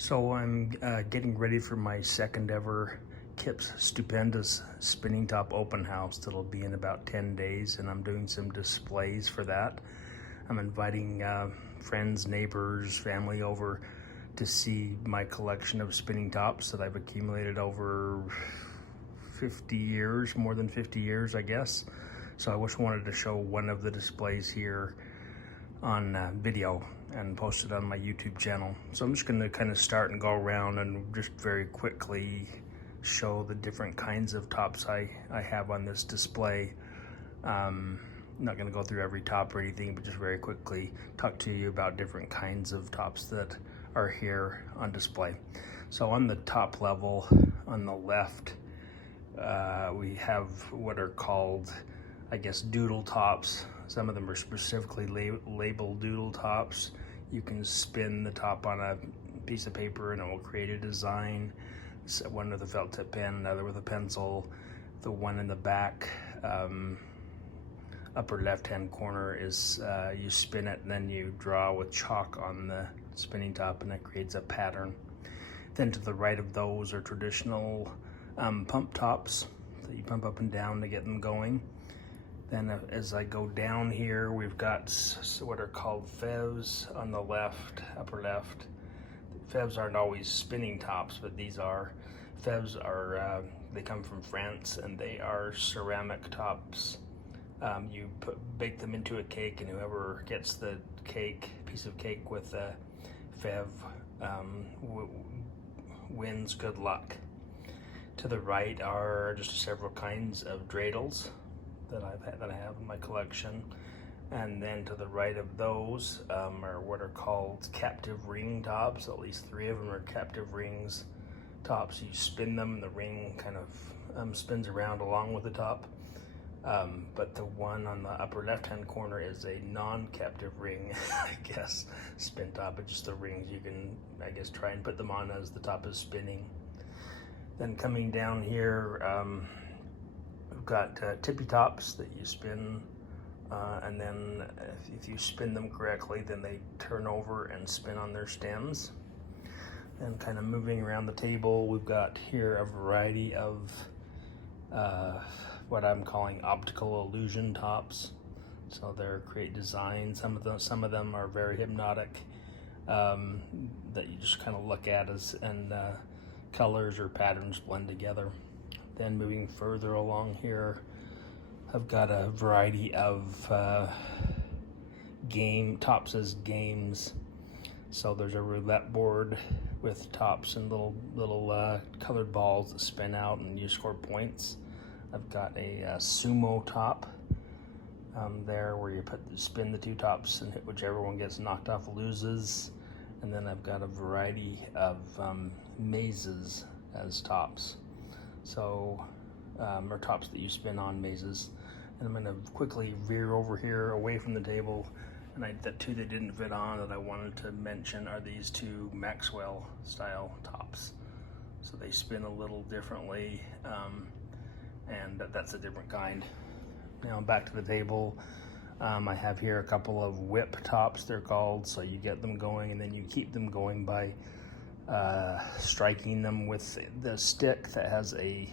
So I'm getting ready for my second ever Kips Stupendous Spinning Top Open House that'll be in about 10 days, and I'm doing some displays for that. I'm inviting friends, neighbors, family over to see my collection of spinning tops that I've accumulated over 50 years, more than 50 years, I guess. So I just wanted to show one of the displays here on video and post it on my YouTube channel. So I'm just going to kind of start and go around and just very quickly show the different kinds of tops I have on this display. I'm not going to go through every top or anything, but just very quickly talk to you about different kinds of tops that are here on display. So on the top level on the left, we have what are called, I guess, doodle tops. Some of them are specifically labeled doodle tops. You can spin the top on a piece of paper and it will create a design. So one with a felt tip pen, another with a pencil. The one in the back, upper left hand corner is you spin it and then you draw with chalk on the spinning top and it creates a pattern. Then to the right of those are traditional pump tops that you pump up and down to get them going. Then as I go down here, we've got what are called fèves on the left, upper left. Fèves aren't always spinning tops, but these are. Fèves are, they come from France and they are ceramic tops. You bake them into a cake, and whoever gets the piece of cake with a fève wins good luck. To the right are just several kinds of dreidels that I have in my collection, and then to the right of those are what are called captive ring tops. At least 3 of them are captive rings tops. You spin them, and the ring kind of spins around along with the top. But the one on the upper left-hand corner is a non-captive ring, I guess, spin top. It's just the rings. You can, I guess, try and put them on as the top is spinning. Then coming down here, we've got tippy tops that you spin, and then if you spin them correctly, then they turn over and spin on their stems. And kind of moving around the table, we've got here a variety of what I'm calling optical illusion tops. So they're great designs. Some of them are very hypnotic, that you just kind of look at and colors or patterns blend together. Then moving further along here, I've got a variety of tops as games. So there's a roulette board with tops and little colored balls that spin out and you score points. I've got a sumo top there where you spin the 2 tops and hit whichever one gets knocked off loses. And then I've got a variety of mazes as tops. So, or tops that you spin on mazes. And I'm gonna quickly veer over here away from the table. And the 2 that didn't fit on that I wanted to mention are these 2 Maxwell style tops. So they spin a little differently, and that's a different kind. Now back to the table. I have here a couple of whip tops, they're called. So you get them going and then you keep them going by striking them with the stick that has a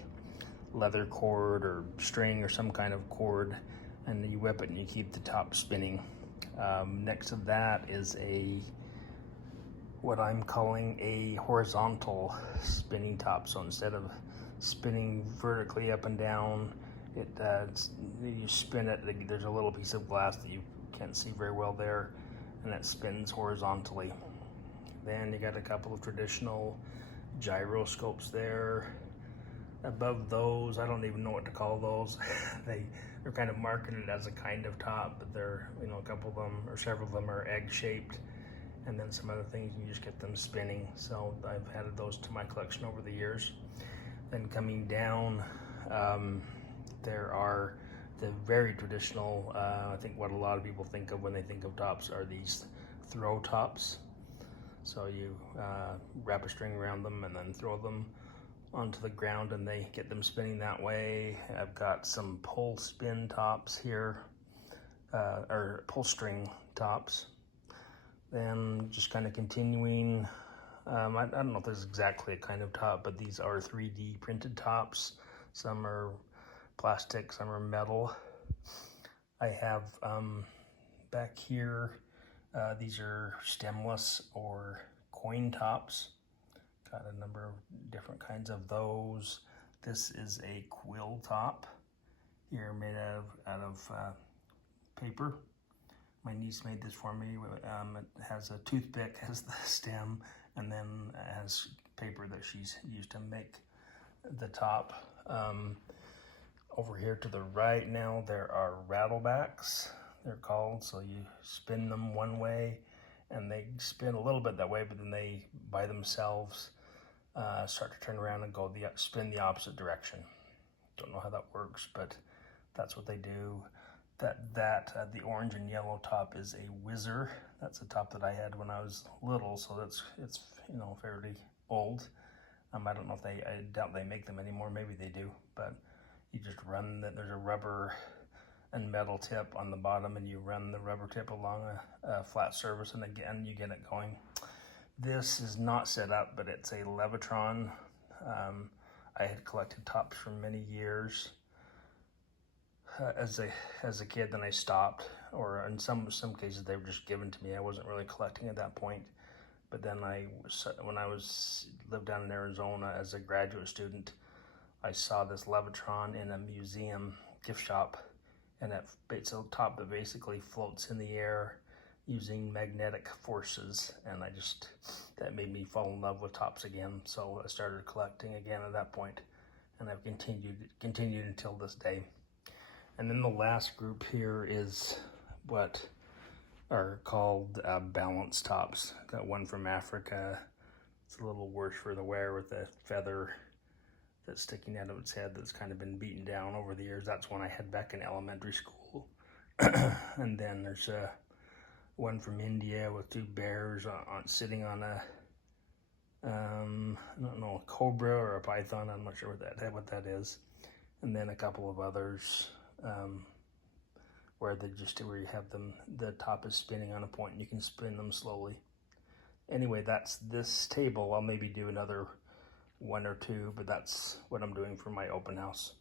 leather cord or string or some kind of cord, and then you whip it and you keep the top spinning. Next to that is what I'm calling a horizontal spinning top. So instead of spinning vertically up and down, you spin it, there's a little piece of glass that you can't see very well there, and it spins horizontally. Then you got a couple of traditional gyroscopes there. Above those, I don't even know what to call those. They're kind of marketed as a kind of top, but they're, a couple of them or several of them are egg shaped, and then some other things you just get them spinning. So I've added those to my collection over the years. Then coming down, there are the very traditional, I think what a lot of people think of when they think of tops are these throw tops. So you wrap a string around them and then throw them onto the ground and they get them spinning that way. I've got some pull spin tops here, or pull string tops. Then just kind of continuing, I don't know if there's exactly a kind of top, but these are 3D printed tops. Some are plastic, some are metal. I have back here, these are stemless or coin tops. Got a number of different kinds of those. This is a quill top here, made out of paper. My niece made this for me. It has a toothpick as the stem, and then it has paper that she's used to make the top. Over here to the right now, there are rattlebacks, they're called. So you spin them one way, and they spin a little bit that way, but then they, by themselves, start to turn around and spin the opposite direction. Don't know how that works, but that's what they do. The orange and yellow top is a Whizzer. That's the top that I had when I was little, so it's fairly old. I don't know if I doubt they make them anymore. Maybe they do, but you just run there's a rubber and metal tip on the bottom, and you run the rubber tip along a flat surface, and again you get it going. This is not set up, but it's a Levitron. I had collected tops for many years as a kid. Then I stopped, or in some cases they were just given to me. I wasn't really collecting at that point. But then when I lived down in Arizona as a graduate student, I saw this Levitron in a museum gift shop, and it's a top that basically floats in the air using magnetic forces, and that made me fall in love with tops again. So I started collecting again at that point, and I've continued until this day. And then the last group here is what are called balance tops. Got one from Africa. It's a little worse for the wear, with a feather that's sticking out of its head that's kind of been beaten down over the years. That's one I had back in elementary school. And then there's one from India with two bears sitting on a I don't know, a cobra or a python. I'm not sure what that is. And then a couple of others where you have the top is spinning on a point, and you can spin them slowly. Anyway, that's this table. I'll maybe do another one or two, but that's what I'm doing for my open house.